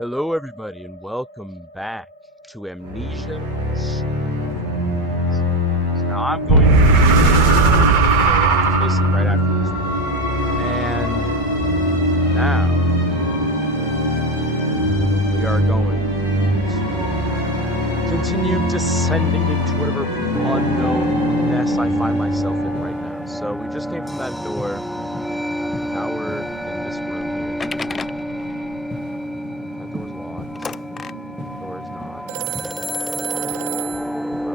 Hello, everybody, and welcome back to Amnesia. Now, I'm going to basically right after this one. And now, we are going to continue descending into whatever unknown mess I find myself in right now. So, we just came from that door. Now we're in this room here. That door's locked. Door's not.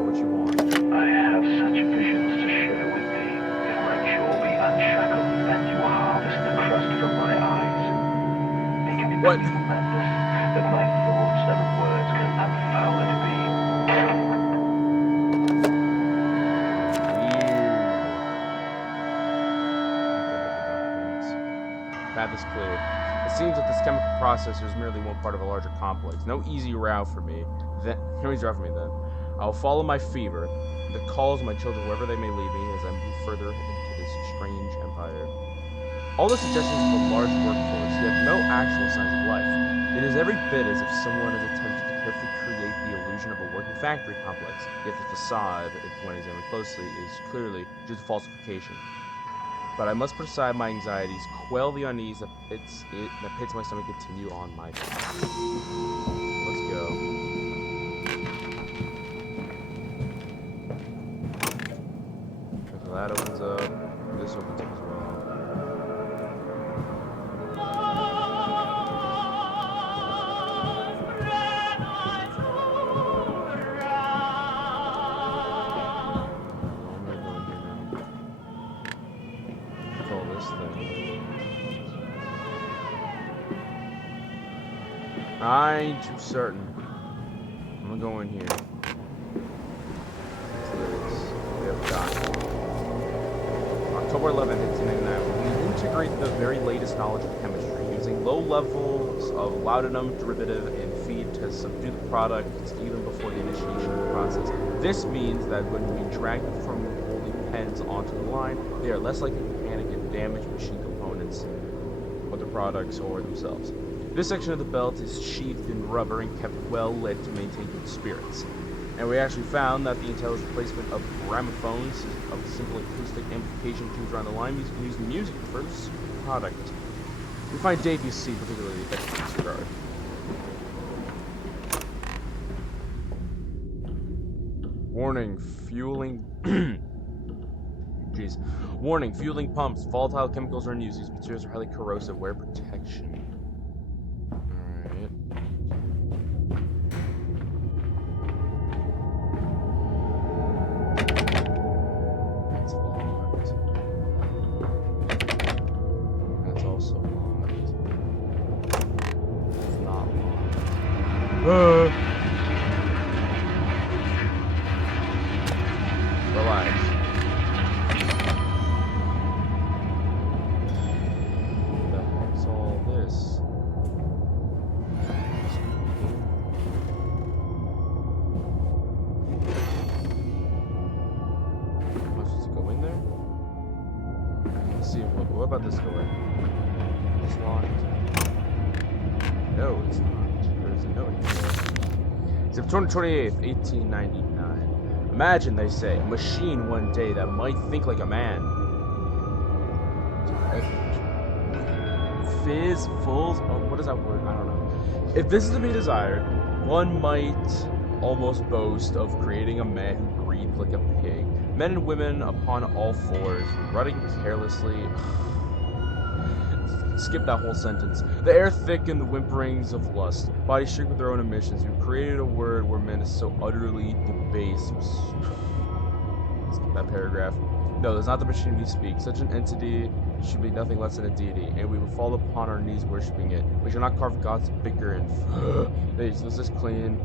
What you want? I have such visions to share with thee. If my jaw be unshackled, and you harvest the crust from my eyes, make me What? believe madness, that my thoughts and words can unfouled be. Path is clear. It seems that this chemical processor is merely one part of a larger complex. No easy route for me. Then. I will follow my fever, the calls of my children wherever they may lead me as I move further into this strange empire. All the suggestions of a large workforce, yet no actual signs of life. It is every bit as if someone has attempted to carefully create the illusion of a working factory complex, yet the facade, when examined closely, is clearly just falsification. But I must put aside my anxieties, quell the unease that pits my stomach, continue on my path. Let's go. So that opens up. This opens up as well. I ain't too certain. I'm gonna go in here. We have got October 11th, 1899. We integrate the very latest knowledge of chemistry, using low levels of laudanum derivative and feed to subdue the product even before the initiation of the process. This means that when we drag them from holding pens onto the line, they are less likely to panic and damage machine components, other products, or themselves. This section of the belt is sheathed in rubber and kept well lit to maintain good spirits. And we actually found that the intelligent placement of gramophones of simple acoustic amplification tubes around the line means we can use music to further the product. We find debussy particularly effective in this regard. Warning, fueling... Jeez. Warning, fueling pumps. Volatile chemicals are in use. These materials are highly corrosive. Wear protection. Relax. What the heck's all this? Am I supposed to go in there? Let's see, what about this door? It's locked. No, it's not. There's a note here. September 28th, 1899. Imagine, they say, a machine one day that might think like a man. Fizz, fulls, what is that word? I don't know. If this is to be desired, one might almost boast of creating a man who breathed like a pig. Men and women upon all fours, running carelessly. Skip that whole sentence. The air thick in the whimperings of lust, bodies shook with their own emissions. You created a word where men is so utterly debased. Skip that paragraph. No, that's not the machine we speak. Such an entity should be nothing less than a deity, and we will fall upon our knees worshipping it. We shall not carve God's bicker and this is clean.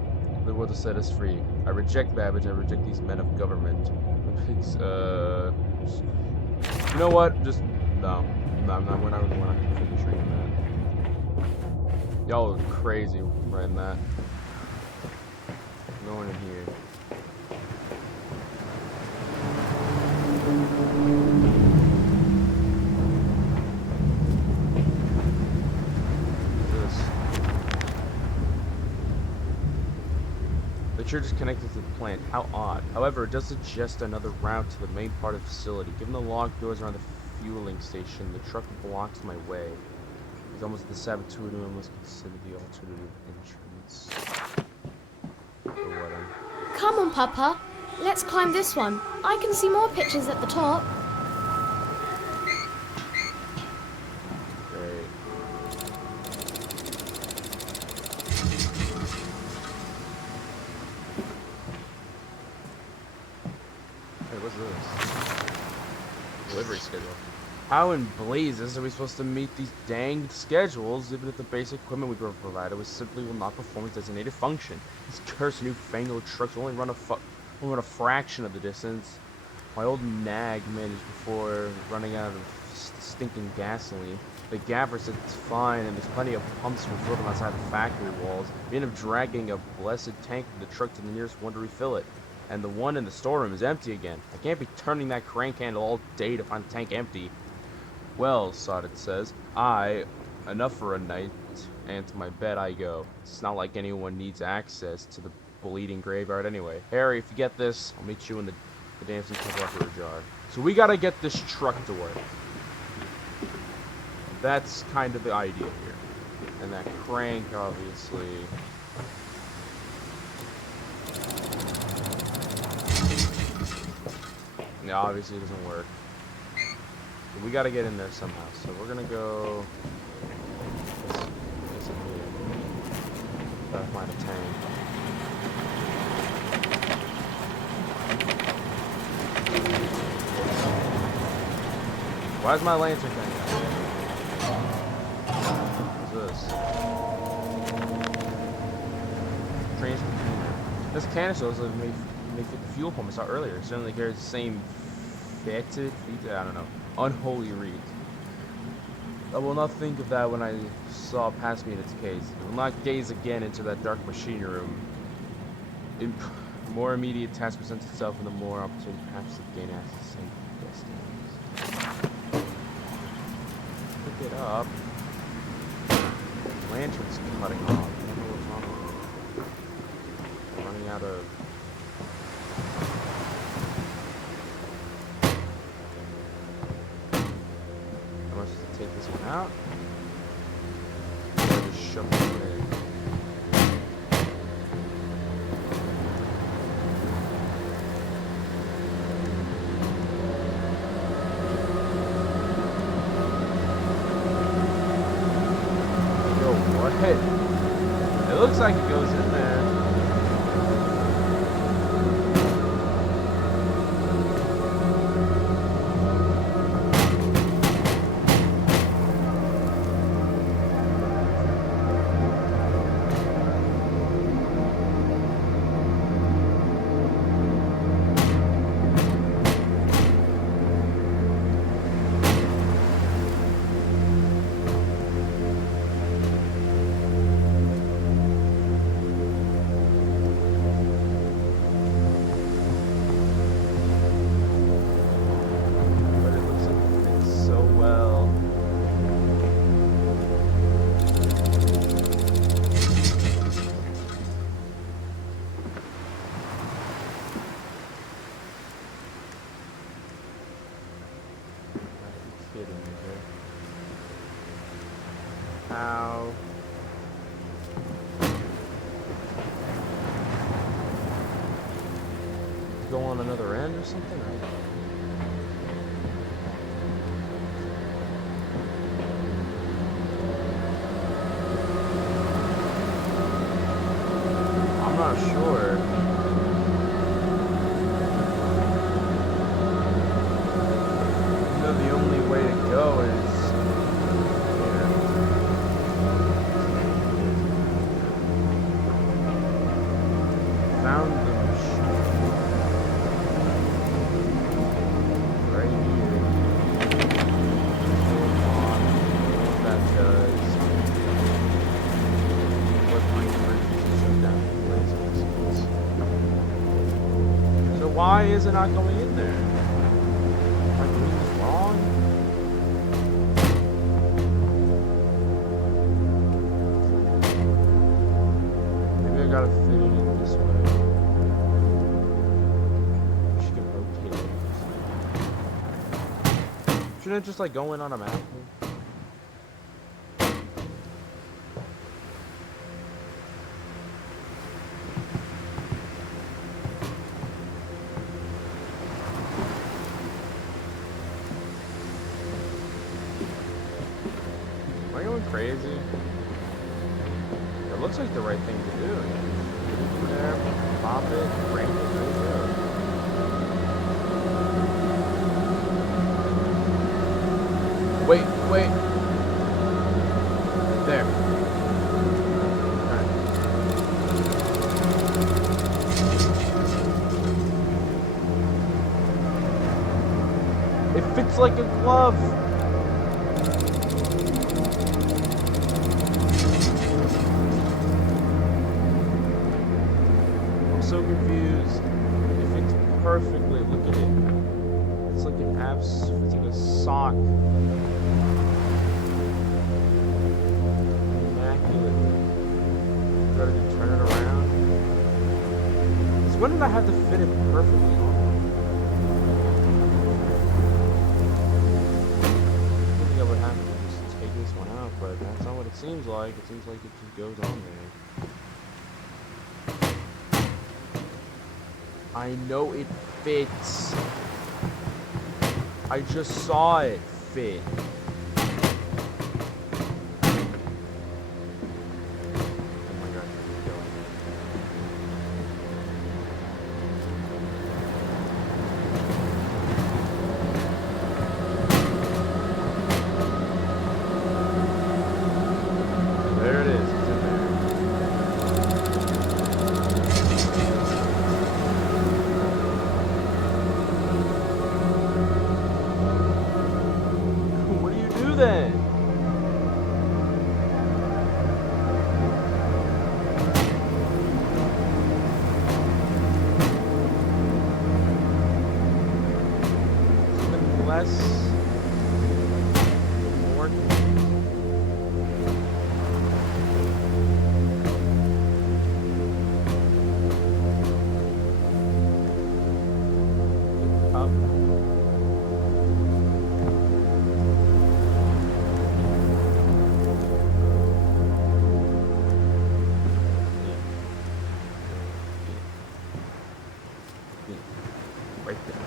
The will to set us free. I reject Babbage. I reject these men of government. You know what? Just no. We're not finishing that. Y'all are crazy writing that. I'm going in here. church is connected to the plant. How odd. However, it does suggest another route to the main part of the facility. Given the locked doors around the fueling station, the truck blocks my way. It's almost the saboteur must consider the alternative entrance. Or what? Come on, Papa. Let's climb this one. I can see more pictures at the top. Great. Hey, what's this? Delivery schedule. How in blazes are we supposed to meet these danged schedules, even if the basic equipment we were provided was simply will not perform its designated function? These cursed newfangled trucks will only run a fraction of the distance my old nag managed before running out of stinking gasoline. The gaffer said it's fine, and there's plenty of pumps refilled outside the factory walls. We end up dragging a blessed tank of the truck to the nearest one to refill it. And the one in the storeroom is empty again. I can't be turning that crank handle all day to find the tank empty. Well, Sodded says, enough for a night, and to my bed I go. It's not like anyone needs access to the bleeding graveyard anyway. Harry, if you get this, I'll meet you in the dancing temple after a jar. So we gotta get this truck to work. That's kind of the idea here. And that crank, obviously. Yeah, obviously it doesn't work. But we gotta get in there somehow. So we're gonna go. This in here. Gotta find a tank. Why's my lantern thing out? What's this? Transfer cleaner. This canister also may fit the fuel pump I saw earlier. It certainly carries the same fetid, I don't know, unholy read. I will not think of that when I saw it pass me in its case. I will not gaze again into that dark machine room. More immediate task presents itself, and the more opportunity perhaps to gain access to the same destinies. Pick it up. Lantern's cutting off. I don't know what's wrong with it. I'm running out of. Am I supposed to take this one out? Or just shove it in? It looks like it goes in there. Ow. Go on another end or something? Or? I'm not sure. You know, the only way to go is found the machine right here. On what that does. What brings emergency shutdown lasers. So why is it not going in there? Am I doing this wrong? Maybe I gotta fit it in this way. Shouldn't it just like go in automatically? Am I going crazy? It looks like the right thing to do. Over there, pop it, break it, there you go. Wait. There. Alright. It fits like a glove. I'm so confused. It fits perfectly. Look at it. It's like an it's like a sock. Immaculate. Gotta turn it around. So when did I have to fit it perfectly on? I think I would have to just take this one out, but that's not what it seems like. It seems like it just goes on there. I know it fits. I just saw it fit. There it is. It's in there. What do you do then? Something less, more. Up. Right there.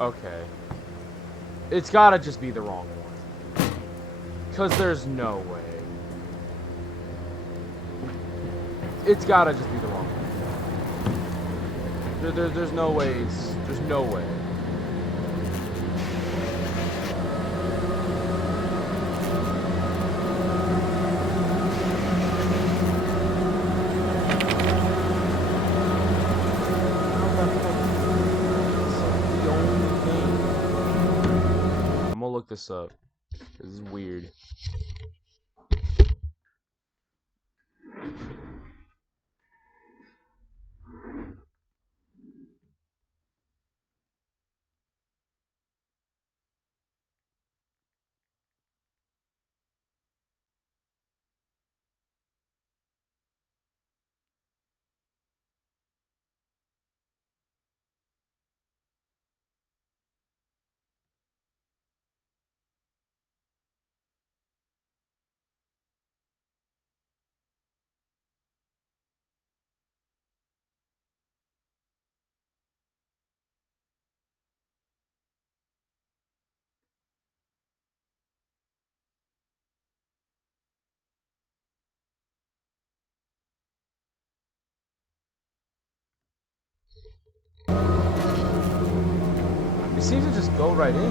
Okay. It's gotta just be the wrong one. Because there's no way. It's gotta just be the wrong one. There's no ways. There's no way. I'm gonna look this up. This is weird. It seems to just go right in.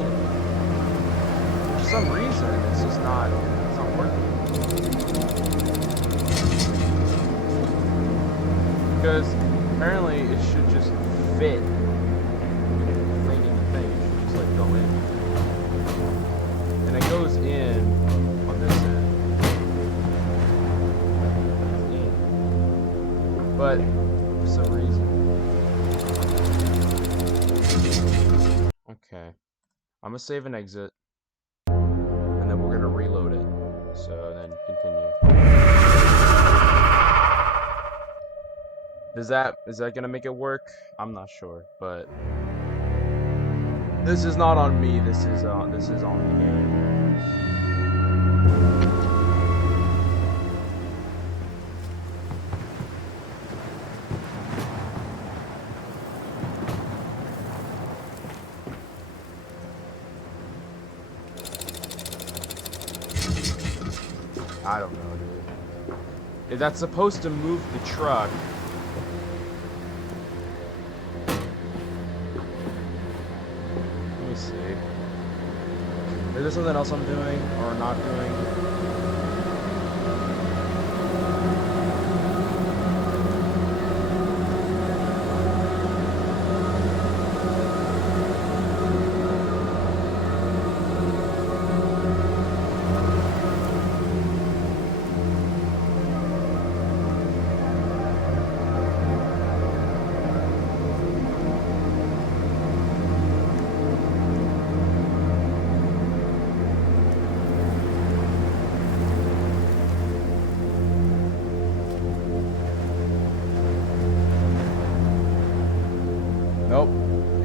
For some reason, it's just not. It's not working. Because apparently it should just fit. Thing in the thing. It should just like go in. And it goes in on this end. It's in. But for some reason. Okay. I'm gonna save and exit. And then we're gonna reload it. So then continue. is that gonna make it work? I'm not sure, but this is not on me. This is on the game. I don't know, dude. If that's supposed to move the truck. Let me see. Is there something else I'm doing or not doing? Nope.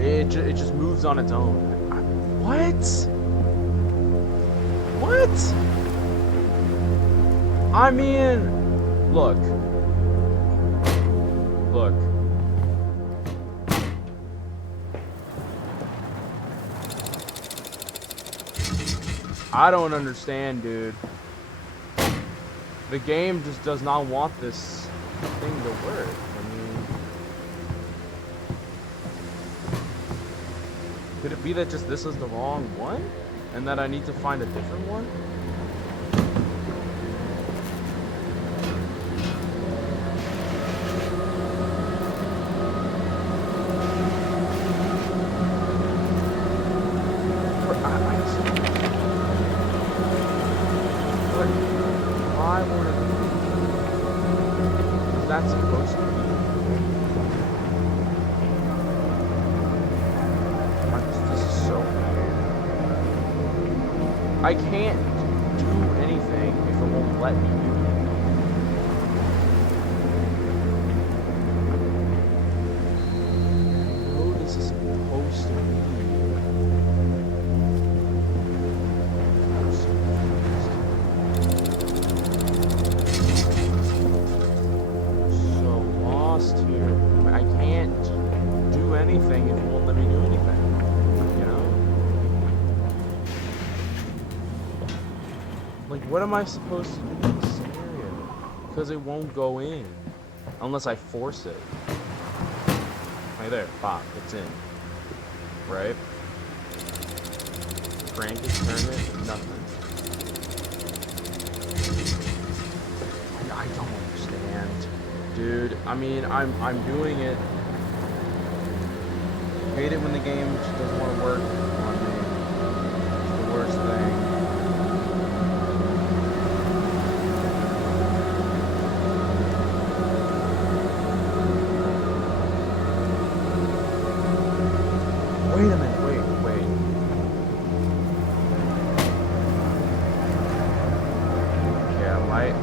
It just moves on its own. What? What? I mean, look. Look. I don't understand, dude. The game just does not want this thing to work. I mean, could it be that just this is the wrong one? And that I need to find a different one? Why would it? Is that supposed to be? This is so weird. I can't do anything if it won't let me do it. What is this supposed to be? Here. I can't do anything if it won't let me do anything. You know? Like, what am I supposed to do in this scenario? Because it won't go in. Unless I force it. Right there. Bop. It's in. Right? Crank it, turn it, nothing. I don't understand. Dude, I mean, I'm doing it. Hate it when the game just doesn't want to work on me. It's the worst thing. Wait a minute, wait. Okay, I might.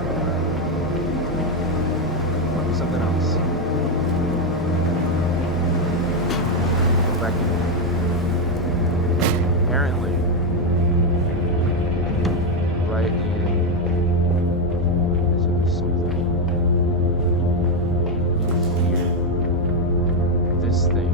Something else. Go back in. Apparently, right in. Is there something in here? This thing.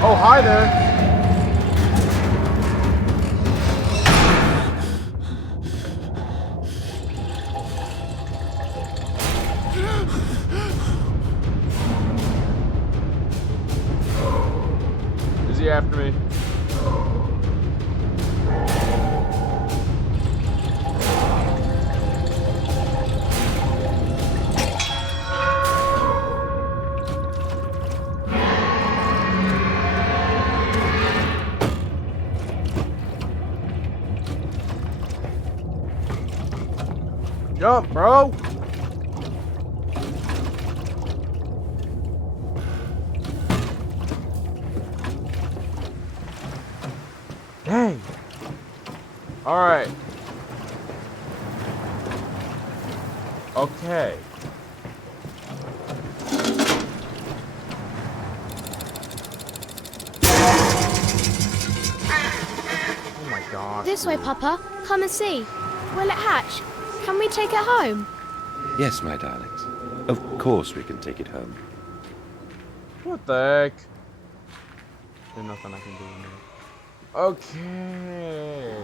Oh, hi there. Is he after me? Jump, bro! Dang! Alright. Okay. Oh my gosh. This way, Papa. Come and see. Will it hatch? Can we take it home? Yes, my darlings. Of course we can take it home. What the heck? There's nothing I can do in there. Okay.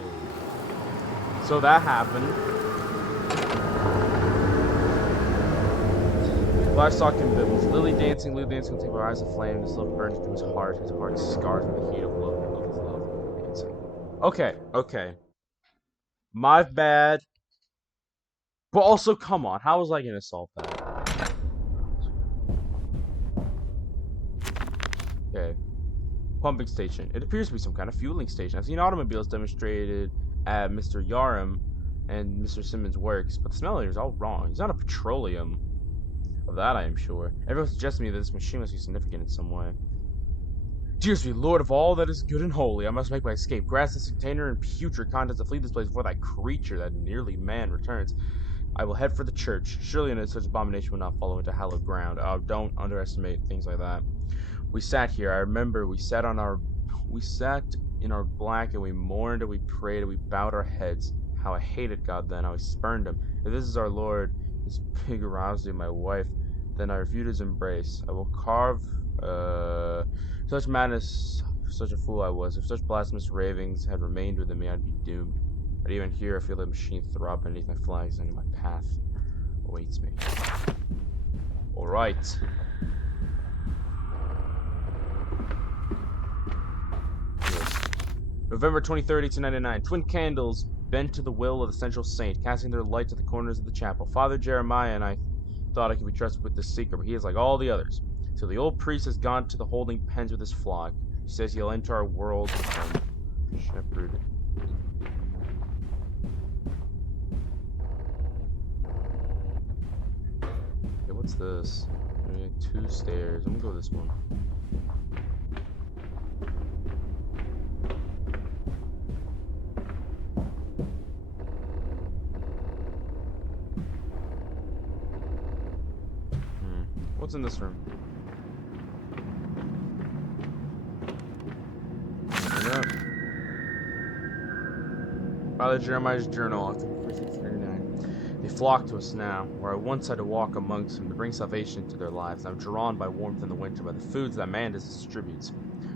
So that happened. Livestock and bibbles. Lily dancing will take her eyes aflame. His love burns through his heart scars with the heat of his love. Dancing. Okay, okay. My bad. But also, come on, how was I gonna solve that? Okay. Pumping station. It appears to be some kind of fueling station. I've seen automobiles demonstrated at Mr. Yarum and Mr. Simmons' works, but the smell here is all wrong. It's not a petroleum. Of that I am sure. Everyone suggests to me that this machine must be significant in some way. Dear sweet Lord of all that is good and holy, I must make my escape. Grasp this container and putrid contents to flee this place before that creature, that nearly man, returns. I will head for the church. Surely such abomination will not follow into hallowed ground. Oh, don't underestimate things like that. We sat here. I remember we sat in our blanket, we mourned and we prayed and we bowed our heads. How I hated God then, how I spurned him. If this is our Lord, this big Ramsey, my wife, then I refuse his embrace. I will carve such madness, such a fool I was. If such blasphemous ravings had remained within me, I'd be doomed. But even here I feel the machine throb beneath my flags, and my path awaits me. Alright. November 23rd, 1899. Twin candles bent to the will of the central saint, casting their light to the corners of the chapel. Father Jeremiah and I thought I could be trusted with this secret, but he is like all the others. So the old priest has gone to the holding pens with his flock. He says he'll enter our world with him. Shepherd. Okay, what's this? We got 2 stairs. I'm gonna go this one. What's in this room? Father Jeremiah's journal, October 1639. They flock to us now, where I once had to walk amongst them to bring salvation to their lives. I'm drawn by warmth in the winter, by the foods that man distributes.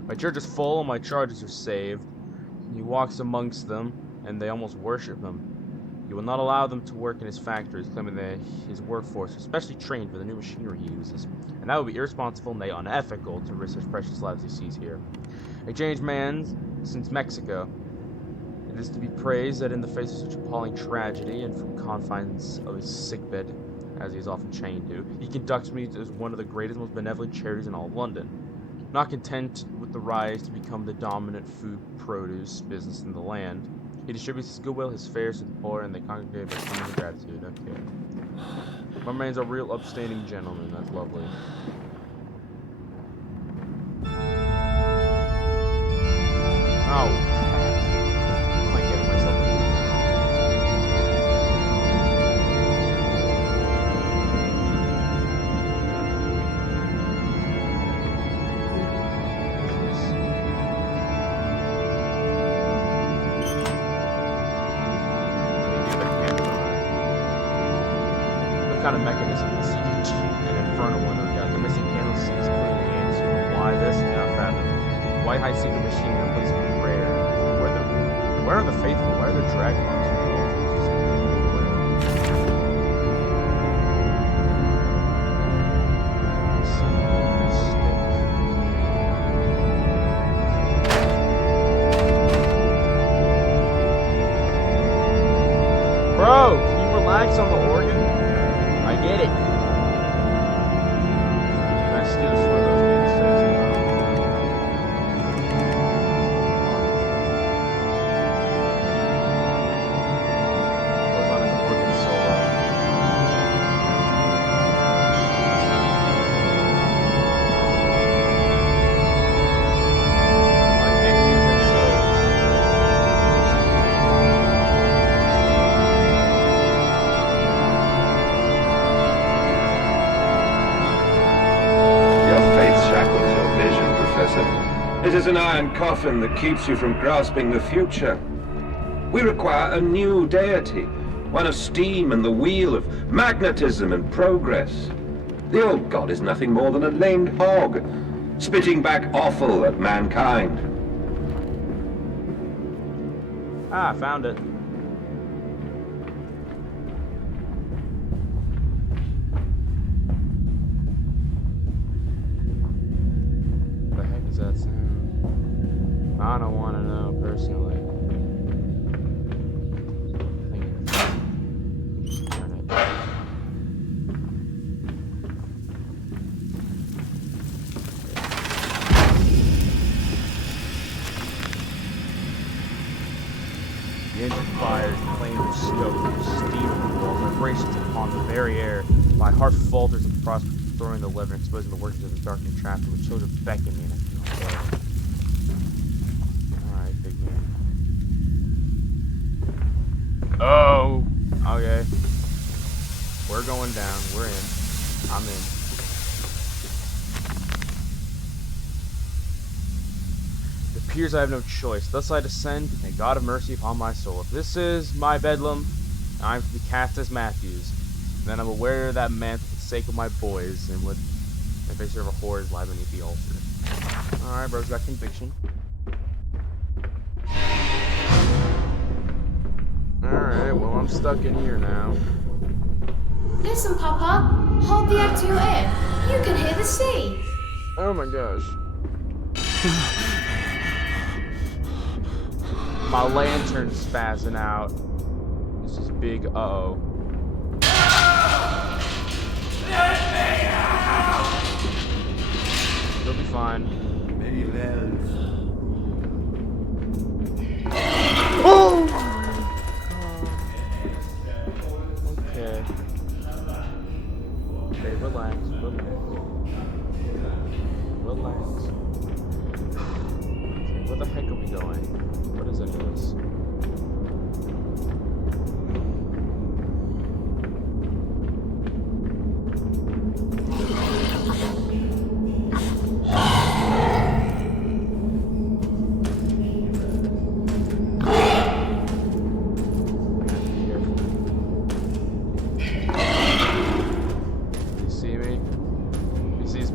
My church is full, and my charges are saved. He walks amongst them, and they almost worship him. He will not allow them to work in his factories, claiming that his workforce is specially trained for the new machinery he uses, and that would be irresponsible, nay, unethical, to risk such precious lives he sees here. A changed man since Mexico. It is to be praised that in the face of such appalling tragedy, and from confines of his sickbed, as he is often chained to, he conducts me as one of the greatest, most benevolent charities in all of London. Not content with the rise to become the dominant food produce business in the land, he distributes his goodwill, his fares to the poor, and they congregate by human gratitude. Okay. My man's a real upstanding gentleman. That's lovely. Oh. Am I getting myself into? Kind of mechanism the CGG and Inferno one of the missing candles seems to clearly answer. Why this? Cannot fathom. Why high secret machine in a place of prayer? Where are the faithful? Why are there dragon monsters? Bro, can you relax on the organ? I get it. Let's do this one of those gangsters. It is an iron coffin that keeps you from grasping the future. We require a new deity, one of steam and the wheel, of magnetism and progress. The old god is nothing more than a lamed hog, spitting back offal at mankind. Ah, found it. What the heck is that sound? I don't want to know personally. The engine fires, the flames stoke, steam vibrations upon the very air. My heart falters at the prospect of throwing the lever and exposing the workings of the darkened trap that would show to beckon me, and I feel dead. Alright, big man. Oh! Okay. We're going down. We're in. I'm in. It appears I have no choice. Thus I descend. May God have mercy upon my soul. If this is my bedlam, I'm to be cast as Matthews. Then I'm aware that man for the sake of my boys, and would if they serve a whore lie beneath the altar. Alright, bro's got conviction. Alright, well I'm stuck in here now. Listen, Papa. Hold the egg to your ear. You can hear the sea. Oh my gosh. My lantern's spazzing out. This is big uh-oh. You'll be fine. Oh! Okay. Okay, relax. Relax. Okay, where the heck are we going? What is any of this?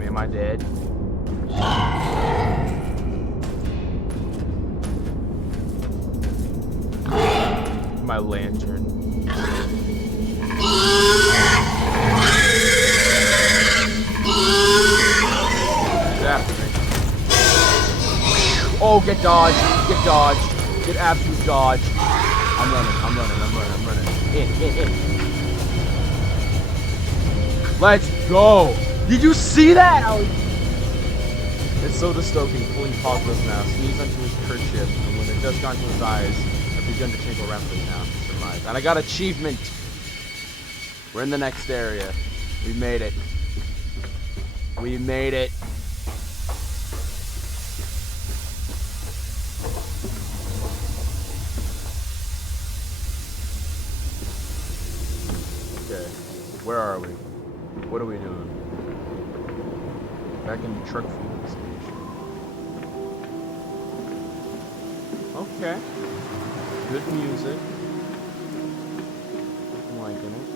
Am I dead? My lantern. He's after me. Oh, get dodge! Get dodge! Get absolute dodge! I'm running. In. Let's go! Did you see that? It's so dystopian, fully topless now, sneezed onto his kerchief, and when it just got into his eyes, have begun to twinkle rapidly now, he surmised. And I got achievement! We're in the next area. We made it. We made it. Okay, where are we? What are we doing? Back in the truck fueling station. Okay. Good music. I'm liking it.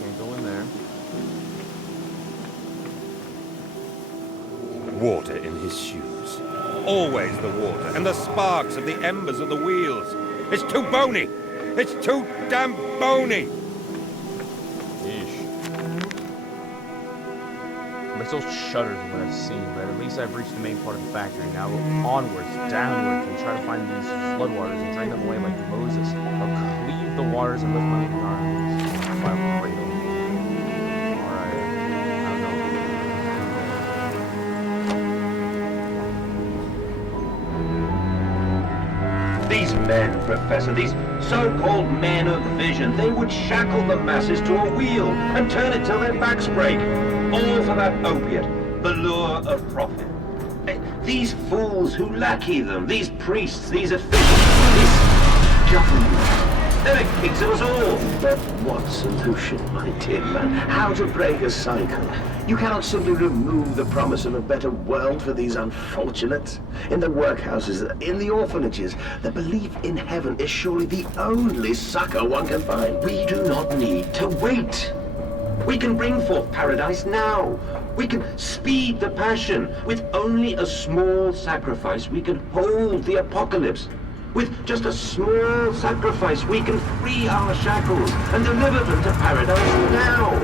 Can't go in there. Water in his shoes. Always the water, and the sparks of the embers of the wheels. It's too bony! It's too damn bony! My soul shudders at what I've seen, but at least I've reached the main part of the factory. Now onwards, downwards, and try to find these floodwaters and drain them away like Moses. I'll cleave the waters and lift my arms. My cradle. Alright. I don't know. These men, Professor, these so-called men of vision, they would shackle the masses to a wheel and turn it till their backs break. All for that opiate, the lure of profit. These fools who lackey them, these priests, these officials, this government, Then it kicks us all. But what solution, my dear man? How to break a cycle? You cannot simply remove the promise of a better world for these unfortunates. In the workhouses, in the orphanages, the belief in heaven is surely the only succor one can find. We do not need to wait. We can bring forth paradise now. We can speed the passion. With only a small sacrifice, we can hold the apocalypse. With just a small sacrifice, we can free our shackles and deliver them to paradise now.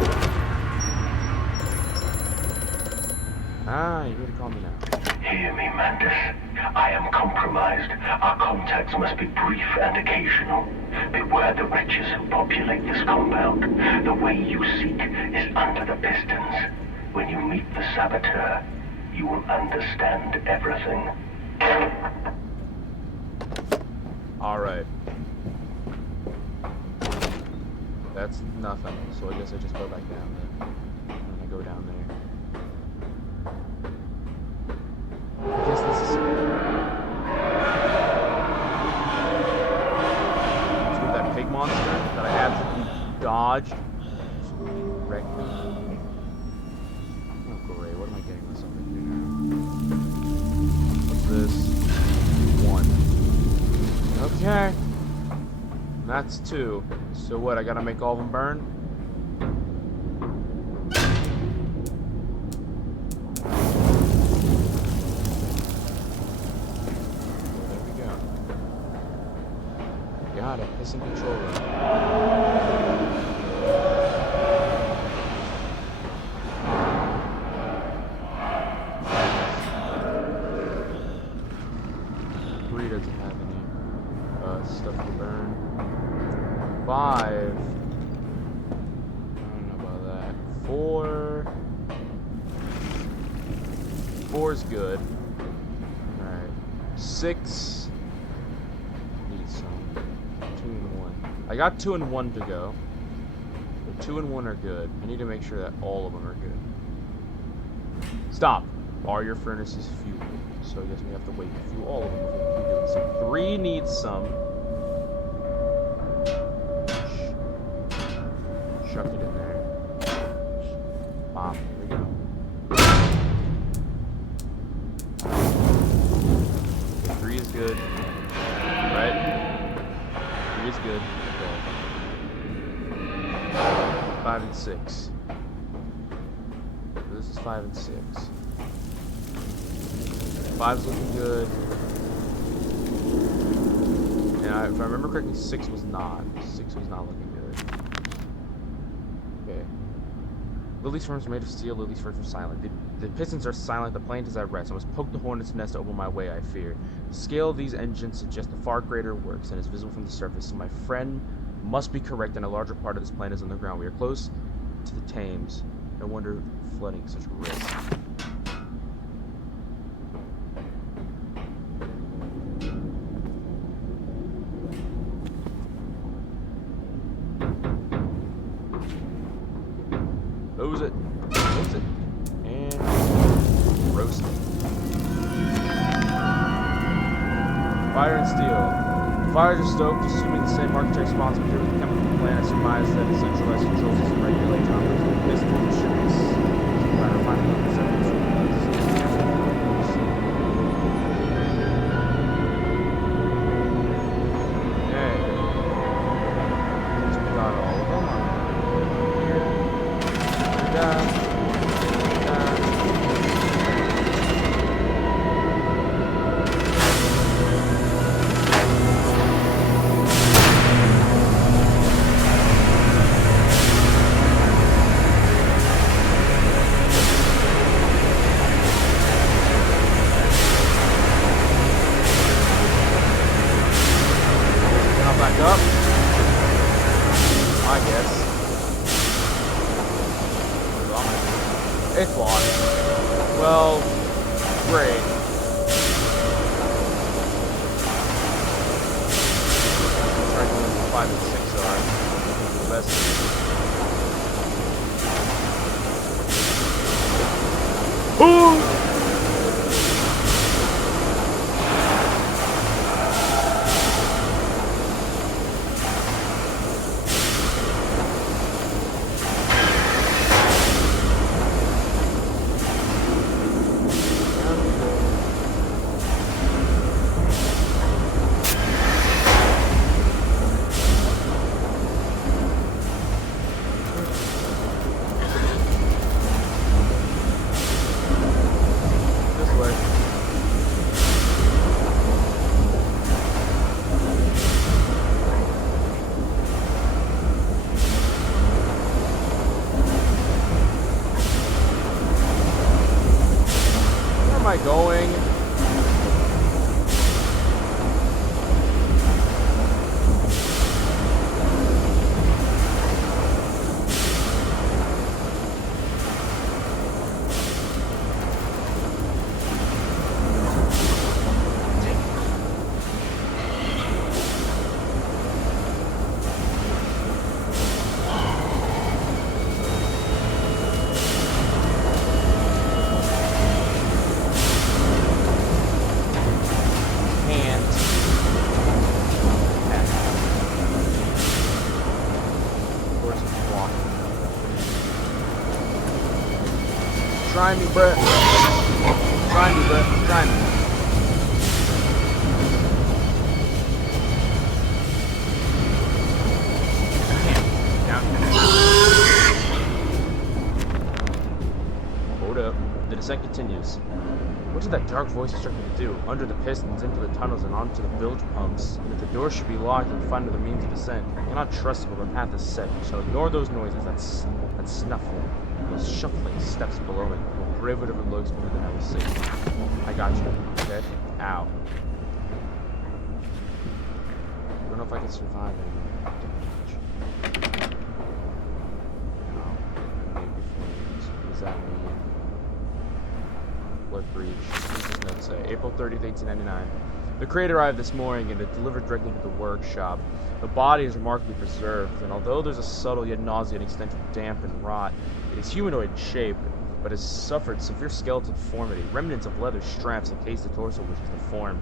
Ah, you need to call me now. Hear me, Mantis. I am compromised. Our contacts must be brief and occasional. Beware the wretches who populate this compound. The way you seek is under the pistons. When you meet the saboteur, you will understand everything. Alright. That's nothing, so I guess I just go back down there. And I go down there. I guess this is with that pig monster that I absolutely dodged. Wrecked me. Oh great, what am I getting myself into now? What's this? 1. Okay. That's 2. So what, I gotta make all of them burn? Got it. It's in control room. Three doesn't have any stuff to burn. 5. I don't know about that. 4. 4's good. Alright. 6. Need some. 2 and 1. I got 2 and 1 to go. But 2 and 1 are good. I need to make sure that all of them are good. Stop. Are your furnaces fueled? So I guess we have to wait to fuel all of them before we keep doing so 3 needs some. Chuck it in there. Bomb. Here we go. 3 is good. Right? 3 is good. Okay. 5 and 6. This is 5 and 6. 5's looking good. And if I remember correctly, 6 was not. 6 was not looking good. Okay. Lily's furnace are made of steel. Lily's furnace are silent. The pistons are silent. The plant is at rest. I must poke the hornet's nest to open my way, I fear. The scale of these engines suggests a far greater works and is visible from the surface, so my friend must be correct, and a larger part of this planet is underground. We are close to the Thames. No wonder flooding is such a risk. Close it. Close it. And roast it. Fire and steel. Fires are stoked, assuming the same architect responsible for the chemical plant. I surmise that a centralized control system regulates operations. This will shipments. By refining the percentage. Okay. Since we got all of them. Back up, I guess. It's locked. Well, great. Try to go 5 and 6 are the best. Ooh! Try me, bruh. Try me, bruh. Try me. Down here. Hold up. The descent continues. What did that dark voice instruct me to do? Under the pistons, into the tunnels, and onto the bilge pumps. And if the door should be locked, and find other means of descent. I cannot trust it, but the path is set. I shall ignore those noises, that snuffling, those shuffling steps below me. I will brave whatever looks, but then I will see. I got you. Okay? Ow. I don't know if I can survive it. No. Maybe flames. What does that mean? Blood breach. What does this note say? April 30th, 1899. The crate arrived this morning and it delivered directly to the workshop. The body is remarkably preserved, and although there's a subtle yet nauseating stench of damp and rot, it is humanoid in shape, but has suffered severe skeletal deformity. Remnants of leather straps encase the torso, which is deformed.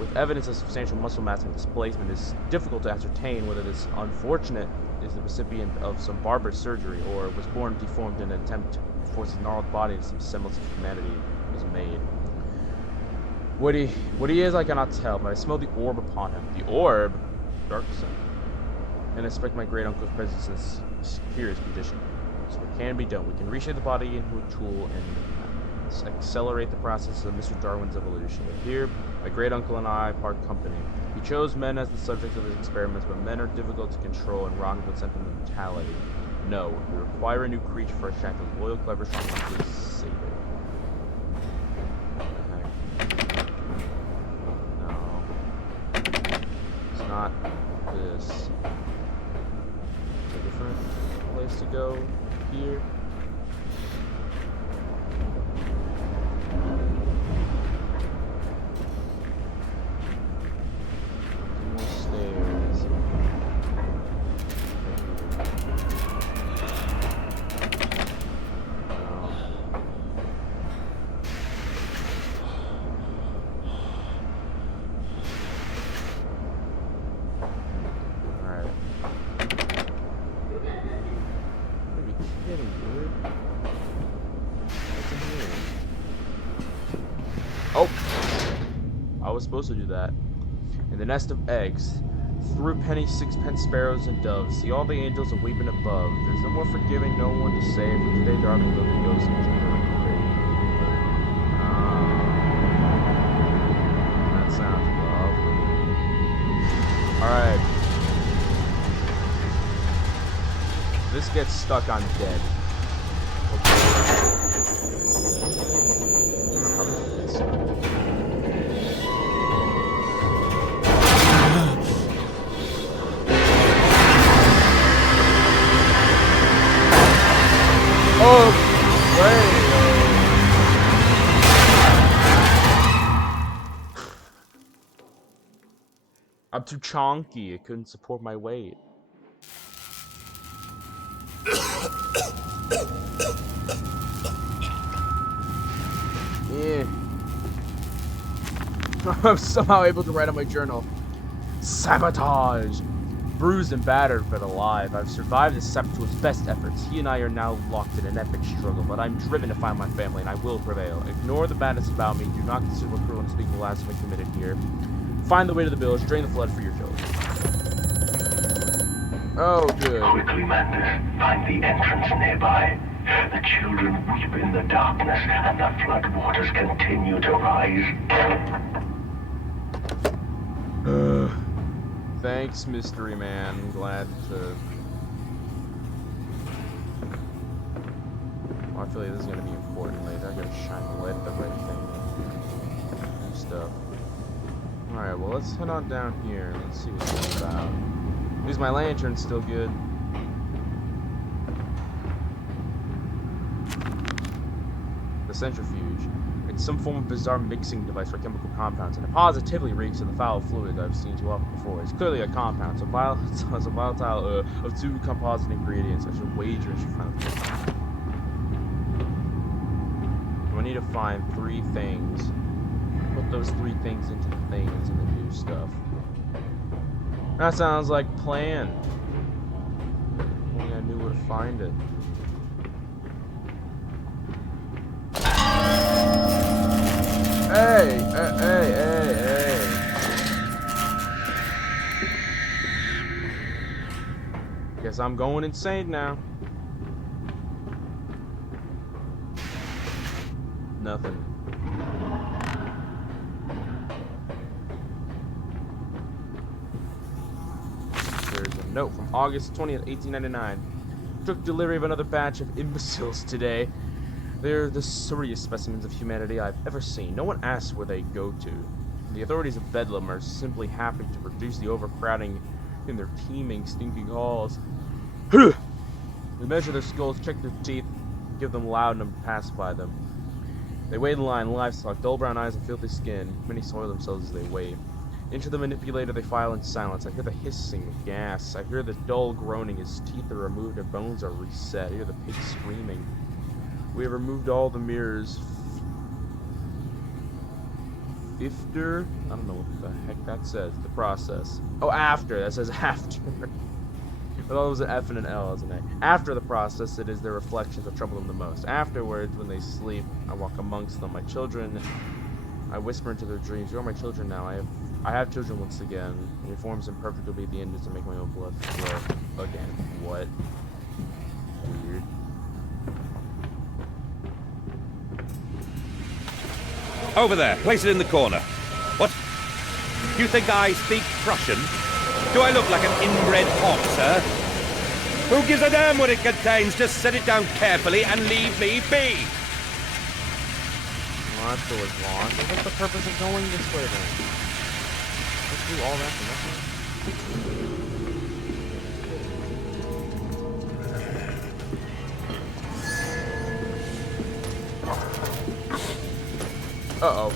With evidence of substantial muscle mass and displacement, it is difficult to ascertain whether this unfortunate is the recipient of some barbarous surgery or was born deformed in an attempt to force his gnarled body into some semblance of humanity was made. What he is, I cannot tell, but I smell the orb upon him. The orb? Dark sun. And I expect my great uncle's presence in this serious condition. So it can be done. We can reshape the body into a tool and accelerate the process of Mr. Darwin's evolution. But here, my great uncle and I part company. He chose men as the subjects of his experiments, but men are difficult to control and rotten with sentimentality. No, we require a new creature for a shack of loyal, clever, strong, please save it. Not this. Is there a different place to go here? More stairs. Oh! I was supposed to do that. In the nest of eggs, through penny, sixpence sparrows and doves, see all the angels a weeping above. There's no more forgiving, no one to save. For today, darling, Lily goes into her grave. That sounds lovely. Alright. If this gets stuck, I'm dead. Oh, great. I'm too chonky. I couldn't support my weight. Yeah. I'm somehow able to write on my journal. Sabotage! Bruised and battered, but alive. I've survived this saboteur to his best efforts. He and I are now locked in an epic struggle, but I'm driven to find my family, and I will prevail. Ignore the badness about me. Do not consider what cruel and unspeakable acts have been committed here. Find the way to the village. Drain the flood for your children. Oh, good. Quickly, Mandus. Find the entrance nearby. The children weep in the darkness, and the flood waters continue to rise. Thanks, Mystery Man. I'm glad to... Well, I feel like this is going to be important later. I gotta shine the light at the right thing. Do stuff. Alright, well, let's head on down here. Let's see what it's about. At least my lantern's still good. The centrifuge. It's some form of bizarre mixing device for chemical compounds, and it positively reeks of the foul fluid I've seen too often before. It's clearly a compound, so it's a volatile of two composite ingredients. I should wager I should find the I need to find 3 things. Put those 3 things into the things and then do stuff. That sounds like a plan. Only I knew where to find it. Hey. Guess I'm going insane now. Nothing. There's a note from August 20th, 1899. Took delivery of another batch of imbeciles today. They're the sorriest specimens of humanity I've ever seen. No one asks where they go to. The authorities of Bedlam are simply happy to reduce the overcrowding in their teeming, stinking halls. They measure their skulls, check their teeth, give them laudanum to pacify them. They wait in line, livestock, dull brown eyes and filthy skin. Many soil themselves as they wait. Into the manipulator they file in silence. I hear the hissing of gas. I hear the dull groaning as teeth are removed and bones are reset. I hear the pig screaming. We have removed all the mirrors. After? I don't know what the heck that says. The process. Oh, after. That says after. I thought it was an F and an L as an A. After the process, it is their reflections that trouble them the most. Afterwards, when they sleep, I walk amongst them. My children, I whisper into their dreams. You are my children now. I have children once again. Your forms imperfect will be the engines to make my own blood flow again. What? Weird. Over there. Place it in the corner. What? You think I speak Prussian? Do I look like an inbred hawk, sir? Who gives a damn what it contains? Just set it down carefully and leave me be. Well, that's always wrong. What's the purpose of going this way then? Let's do all that for nothing? Uh-oh.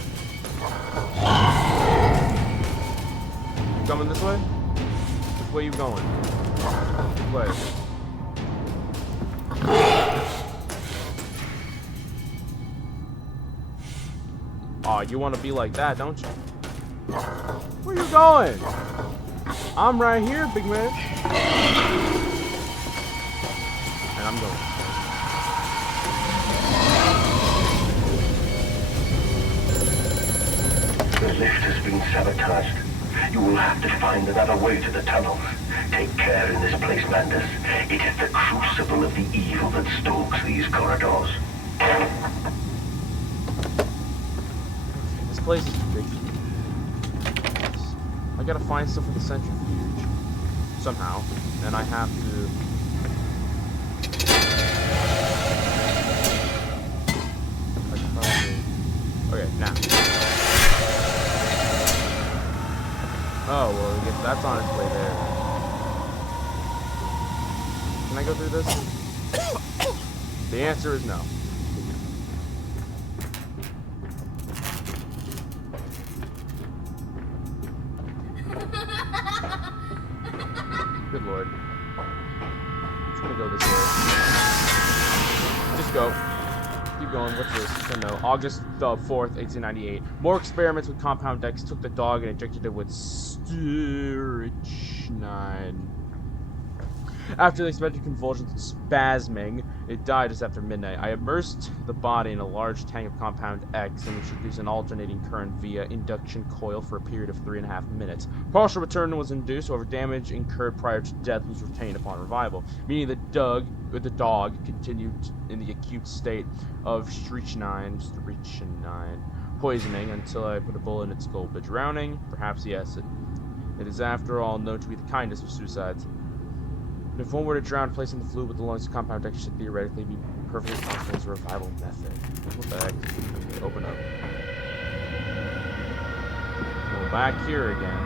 You coming this way? Which way you going? Which way? Aw, you want to be like that, don't you? Where you going? I'm right here, big man. And I'm going. The lift has been sabotaged. You will have to find another way to the tunnels. Take care in this place, Mandus. It is the crucible of the evil that stalks these corridors. This place is ridiculous. I gotta find stuff for the centrifuge. Somehow. And I have to... Okay, now. Oh, well, I guess that's on its way there. Can I go through this? The answer is no. Good lord. I'm just gonna go this way. Just go. Keep going. What's this? No. August the 4th, 1898. More experiments with compound X. Took the dog and injected it with strychnine. After the expected convulsions and spasming, it died just after midnight. I immersed the body in a large tank of compound X and introduced an alternating current via induction coil for a period of 3.5 minutes. Partial return was induced, however damage incurred prior to death was retained upon revival, meaning the dog continued in the acute state of strychnine poisoning until I put a bullet in its skull. But drowning? Perhaps yes. It is after all known to be the kindest of suicides. If one were to drown, placing the fluid with the lungs of compound X should theoretically be perfectly possible as a revival method. What the heck? Okay, open up. Well, back here again.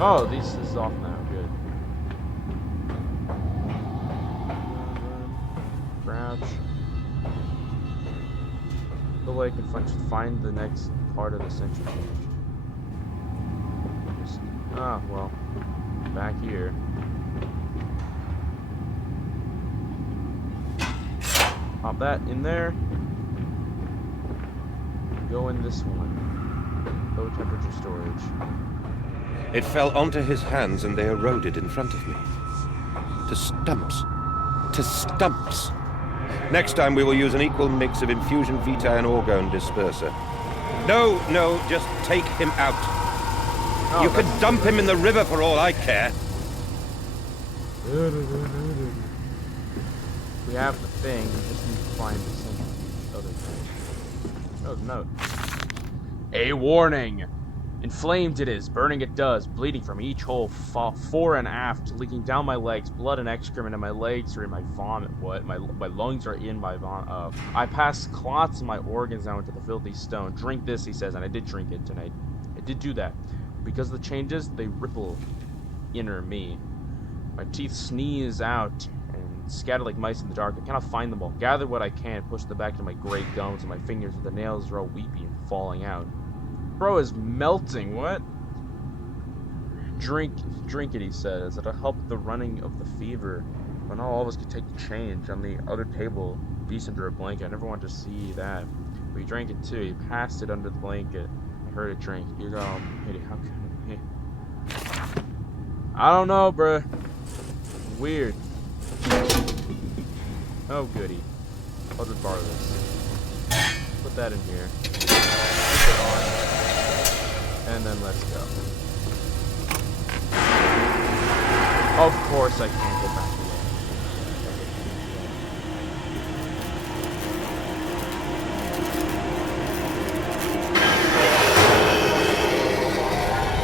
Oh, this is off now. Good. Crouch. The way I can find the next part of the centrifuge. Ah, well. Back here. Pop that in there. Go in this one. Low temperature storage. It fell onto his hands and they eroded in front of me. To stumps. To stumps. Next time we will use an equal mix of infusion vitae and orgone disperser. No, no, just take him out. Oh, You could dump him in the river for all I care. We have the thing, we just need to find the other thing. Oh, note. A warning! Inflamed it is, burning it does, bleeding from each hole, fore and aft, leaking down my legs, blood and excrement, and my legs are in my vomit. What? My lungs are in my vomit. I pass clots in my organs now into the filthy stone. Drink this, he says, and I did drink it tonight. I did do that. Because of the changes, they ripple inner me. My teeth sneeze out and scatter like mice in the dark. I cannot find them all. Gather what I can, push them back into my great gums, and my fingers with the nails are all weepy and falling out. Bro is melting, what? Drink it, he says. It'll help the running of the fever. But not all of us could take the change. On the other table, beast under a blanket. I never wanted to see that. But he drank it too. He passed it under the blanket. I heard it drink. You go, pity, how can it be? I don't know, bruh. Weird. Oh, goody. I'll just borrow this. Put that in here. Put it on. And then let's go. Of course I can't go back again.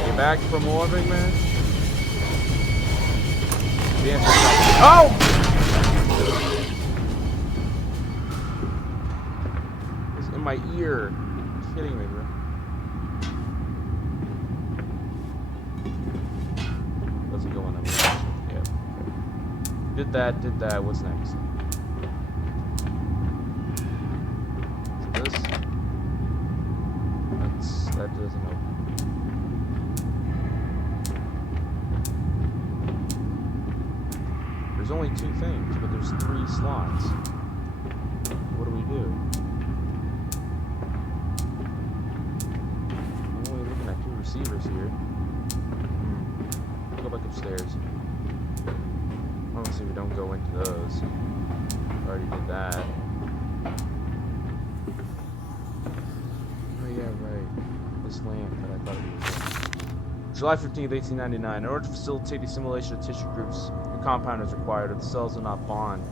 You back for more, big man? The answer is no. Oh! It's in my ear. You're kidding me, bro. Doesn't go on that way. Yeah. Did that. What's next? This? That doesn't open. There's only 2 things, but there's 3 slots. What do we do? I'm only looking at 2 receivers here. Go back upstairs. Obviously, we don't go into those. Already did that. Oh yeah, right. This lamp that I thought it was. July 15th, 1899. In order to facilitate the assimilation of tissue groups, a compound is required, or the cells will not bond.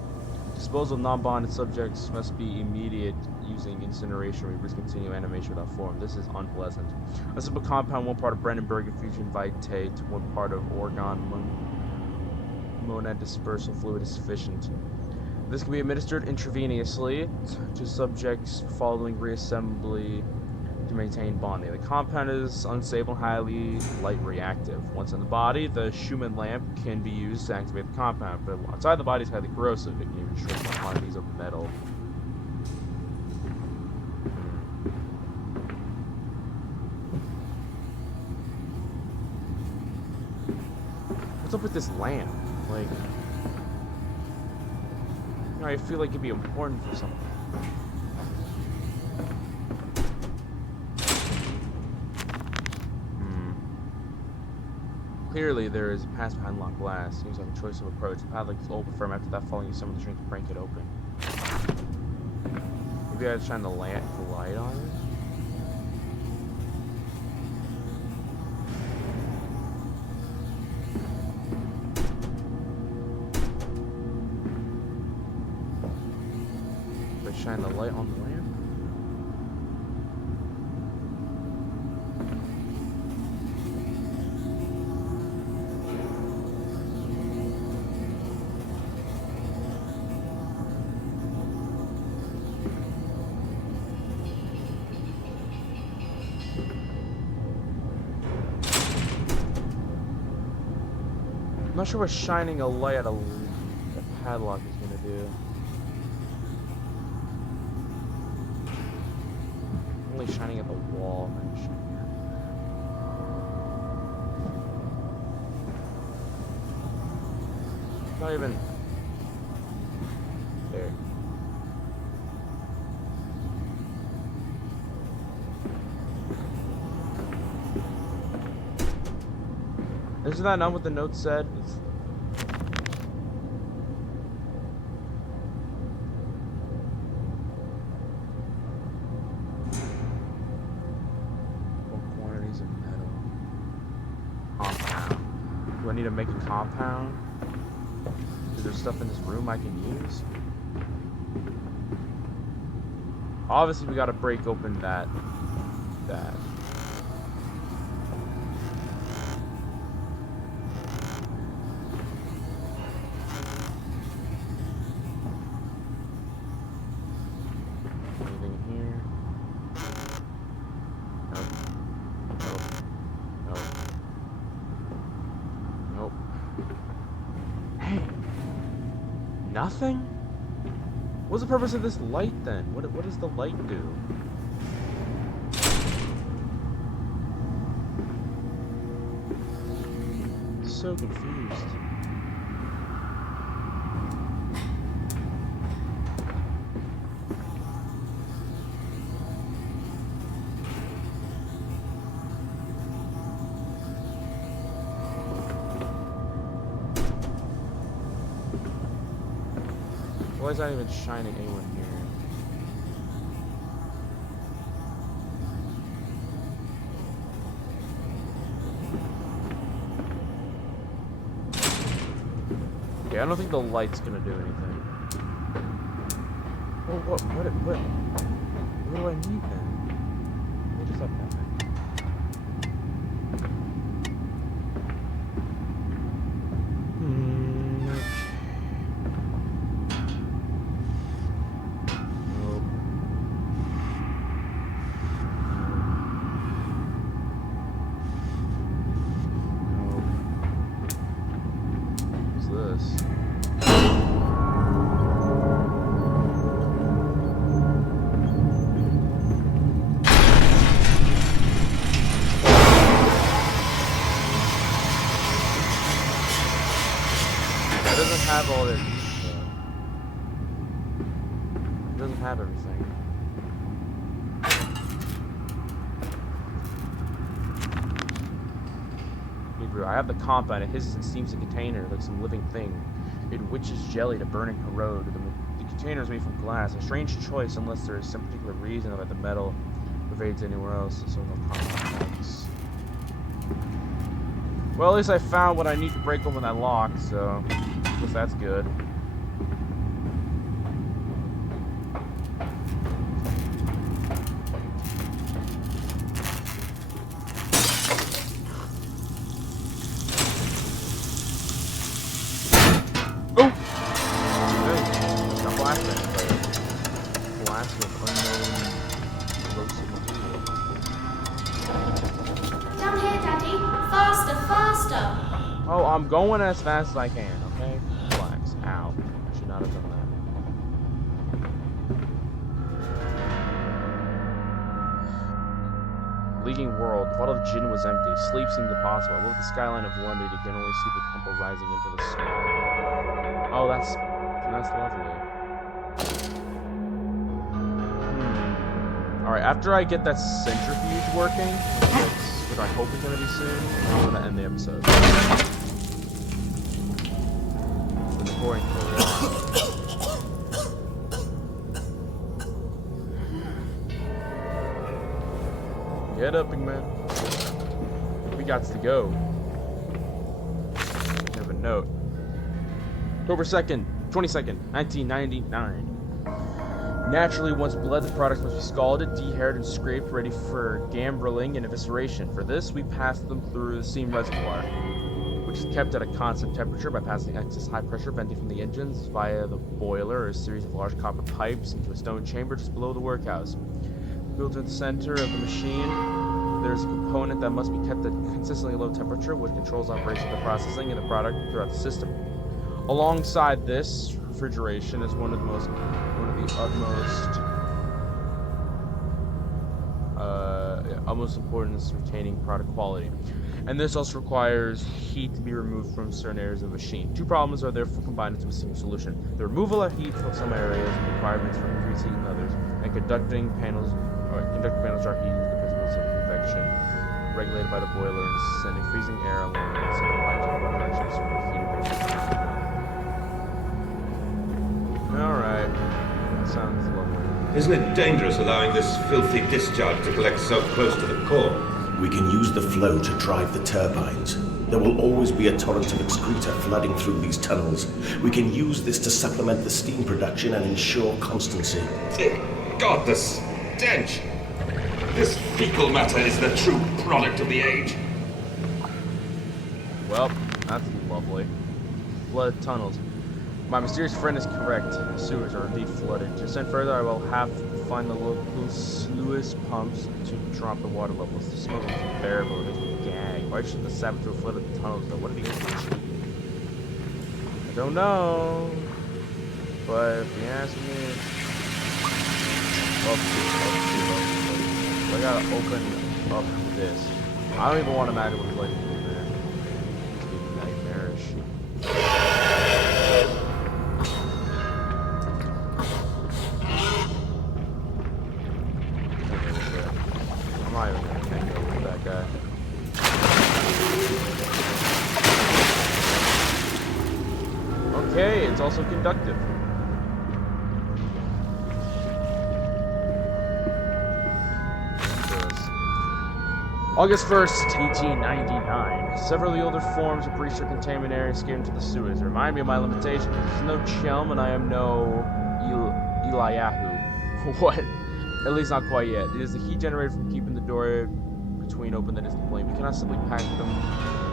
Disposal of non-bonded subjects must be immediate, using incineration or discontinue animation without form. This is unpleasant. A simple compound, 1 part of Brandenburg infusion vitae to 1 part of orgone monad dispersal fluid is sufficient. This can be administered intravenously to subjects following reassembly to maintain bonding. The compound is unstable and highly light reactive. Once in the body, the Schumann lamp can be used to activate the compound, but outside the body is highly corrosive. It can even shrink the quantities of metal. What's up with this lamp? Like, you know, I feel like it'd be important for something. Clearly, there is a pass behind locked glass. Seems like a choice of approach. The padlock is open firm. After that, following some of the strength to break it open. Maybe I was trying to light on it. Shine the light on the lamp. I'm not sure what shining a light at a padlock is gonna do. Only shining at the wall. Not even there. Isn't that not what the note said? Do I need to make a compound? Is there stuff in this room I can use? Obviously, we gotta break open that. Anything here? Nope. Nope. Nope. Nope. Hey! Nothing? What's the purpose of this light then? What does the light do? So confused. Why is that even shining anywhere near? Yeah, I don't think the light's gonna do anything. Well, what do I need then? What is up that thing? Have all this stuff. It doesn't have everything. I have the compound. It hisses and steams the container like some living thing. It witches jelly to burn and corrode. The container is made from glass. A strange choice unless there is some particular reason that the metal pervades anywhere else. So no contacts. Well, at least I found what I need to break open that lock, so I guess that's good. Oh! Hey, got flashbang. Blast with unknown corrosive material. Down here, Daddy. Faster, faster. Oh, I'm going as fast as I can, okay? Relax. Ow. I should not have done that. Leaking world. The bottle of gin was empty. Sleep seemed impossible. Above the skyline of London, you can only see the temple rising into the snow. Oh, that's lovely. Alright, after I get that centrifuge working, which I hope is going to be soon, I'm going to end the episode. The pouring Get up, big man. We got to go. I have a note. October 2nd, 22nd, 1999. Naturally, once bled, the products must be scalded, dehaired, and scraped, ready for gambling and evisceration. For this, we pass them through the steam reservoir, which is kept at a constant temperature by passing excess high pressure venting from the engines via the boiler or a series of large copper pipes into a stone chamber just below the workhouse. Built in the center of the machine, there's a component that must be kept at consistently low temperature, which controls operation of the processing of the product throughout the system. Alongside this, refrigeration is one of the utmost important is retaining product quality. And this also requires heat to be removed from certain areas of the machine. Two problems are therefore combined into a single solution: the removal of heat from some areas and requirements for increased heat in others, and conducting panels are heated with the principles of convection, regulated by the boiler and sending freezing air along the center pipes in one direction so the heat Alright. That sounds lovely. Isn't it dangerous allowing this filthy discharge to collect so close to the core? We can use the flow to drive the turbines. There will always be a torrent of excreta flooding through these tunnels. We can use this to supplement the steam production and ensure constancy. God, the stench! This fecal matter is the true product of the age. Well, that's lovely. Flooded tunnels. My mysterious friend is correct. The sewers are indeed flooded. To ascend further, I will have to find the local sluice pumps to drop the water levels. The smoke is unbearable. It makes me gag. Why should the saboteur flood the tunnels, though? What are they going to do? I don't know. But if you ask me... I gotta open up this. I don't even want to imagine what it's like in there. It's gonna be nightmarish. I'm not even gonna hang out with that guy. Okay, it's also conductive. August 1st, 1899. Several of the older forms of breach or containment areas escaped into the sewers. Remind me of my limitations. This is no Chelm, and I am no Eliyahu. What? At least not quite yet. It is the heat generated from keeping the door between open that is the flame. We cannot simply pack them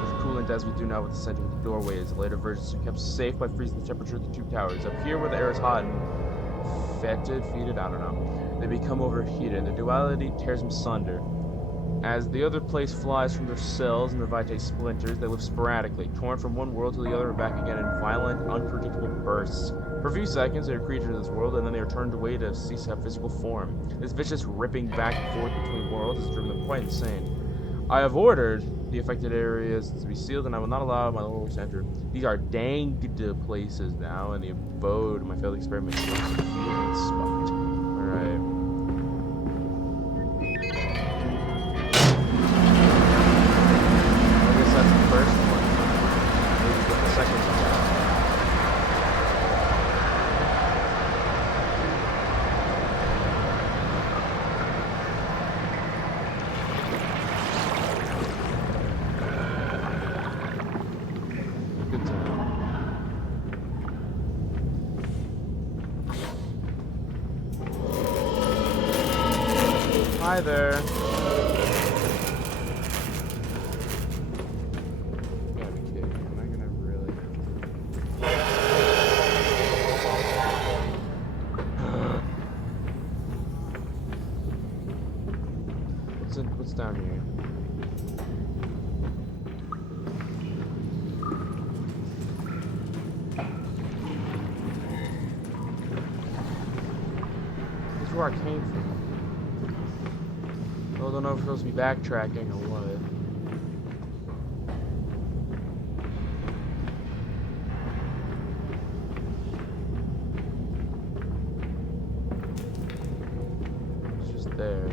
with coolant as we do now with the center of the doorway. As later versions are kept safe by freezing the temperature of the two towers. Up here, where the air is hot and fetid, I don't know. They become overheated, and the duality tears them asunder. As the other place flies from their cells and the vitae splinters, they live sporadically, torn from one world to the other and back again in violent, unpredictable bursts. For a few seconds, they are creatures of this world, and then they are turned away to cease to have physical form. This vicious ripping back and forth between worlds has driven them quite insane. I have ordered the affected areas to be sealed, and I will not allow my little to enter. These are danged places now, and the abode of my failed experiment is a feeling spot. Alright. That's the first one. Maybe get the second one down. Good to know. Hi there. What's down here? This is where I came from. I don't know if we're supposed to be backtracking or what. It's just there.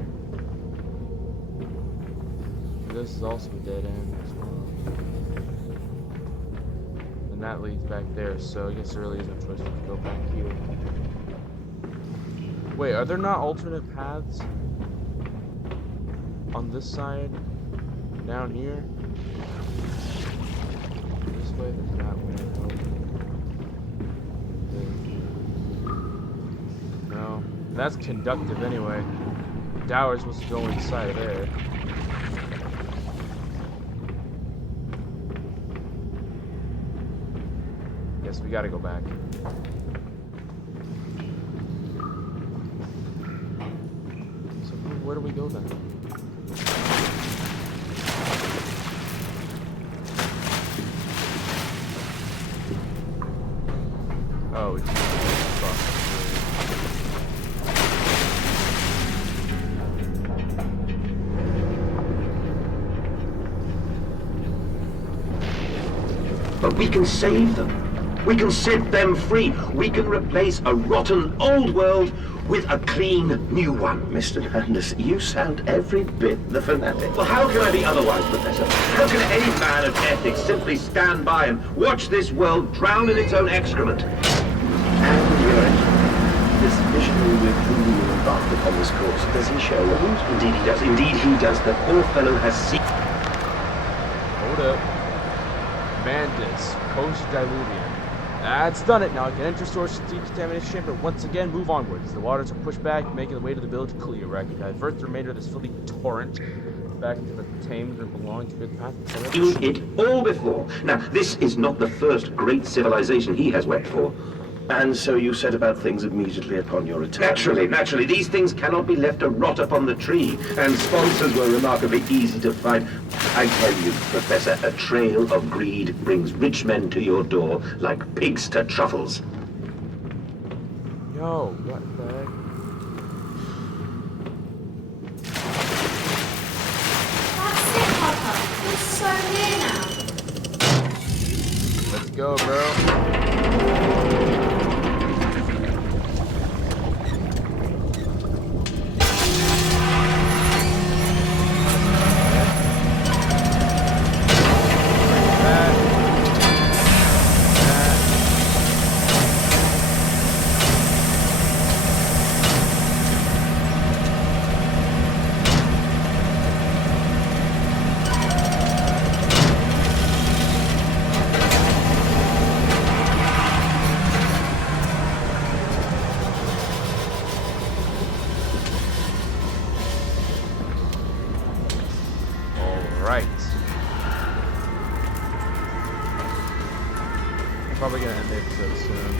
This is also a dead end as well. And that leads back there, so I guess there really isn't a choice to go back here. Wait, are there not alternate paths? On this side? Down here? This way? There's that way. No. That's conductive anyway. The tower's supposed to go inside of there. We gotta go back. So where do we go then? Oh, we just But we can save them. We can set them free. We can replace a rotten old world with a clean new one. Mr. Landis, you sound every bit the fanatic. Well, how can I be otherwise, Professor? How can any man of ethics simply stand by and watch this world drown in its own excrement? And you're this visionary with whom you embarked upon this course, does he show wings? Indeed he does. Indeed he does. The poor fellow has seen... Hold up. Bandits, post-diluvian. That's done it. Now I can enter source decontamination chamber once again. Move onwards. The waters are pushed back, making the way to the village clear, where I can divert the remainder of this filthy torrent back into the tamed and belonging to the path. Seen it all before. Now, this is not the first great civilization he has worked for. And so you set about things immediately upon your return. Naturally, these things cannot be left to rot upon the tree, and sponsors were remarkably easy to find. I tell you, Professor, a trail of greed brings rich men to your door like pigs to truffles. Yo, what the heck? That's it, Papa. We're so near now. Let's go, bro. Right. I'm probably gonna end the episode soon.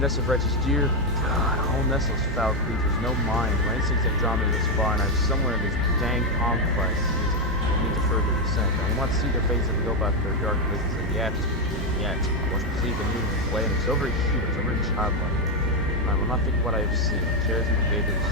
Nest of wretches, dear God, all nestless foul creatures, no mind. My instincts have drawn me this far, and I'm somewhere in this dang complex. I need to further descent. I want to see the face of the go about their dark places, and yet, what's perceived and even play, and it's over human, it's over childlike. I will not think what I have seen. Chairs and invaders,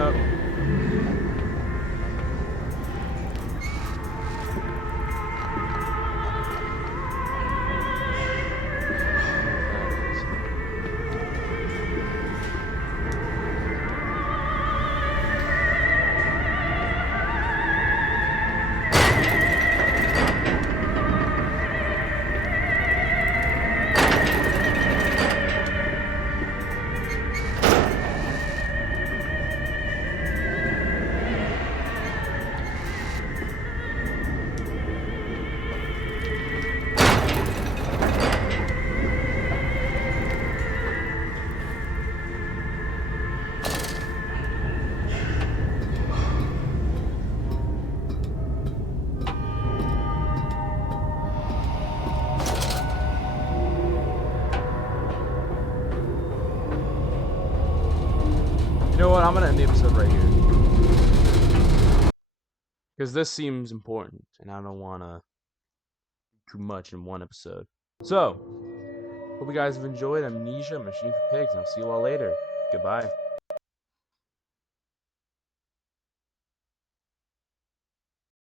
up. You know what? I'm gonna end the episode right here. Because this seems important, and I don't wanna do too much in one episode. So, hope you guys have enjoyed Amnesia, Machine for Pigs, and I'll see you all later. Goodbye.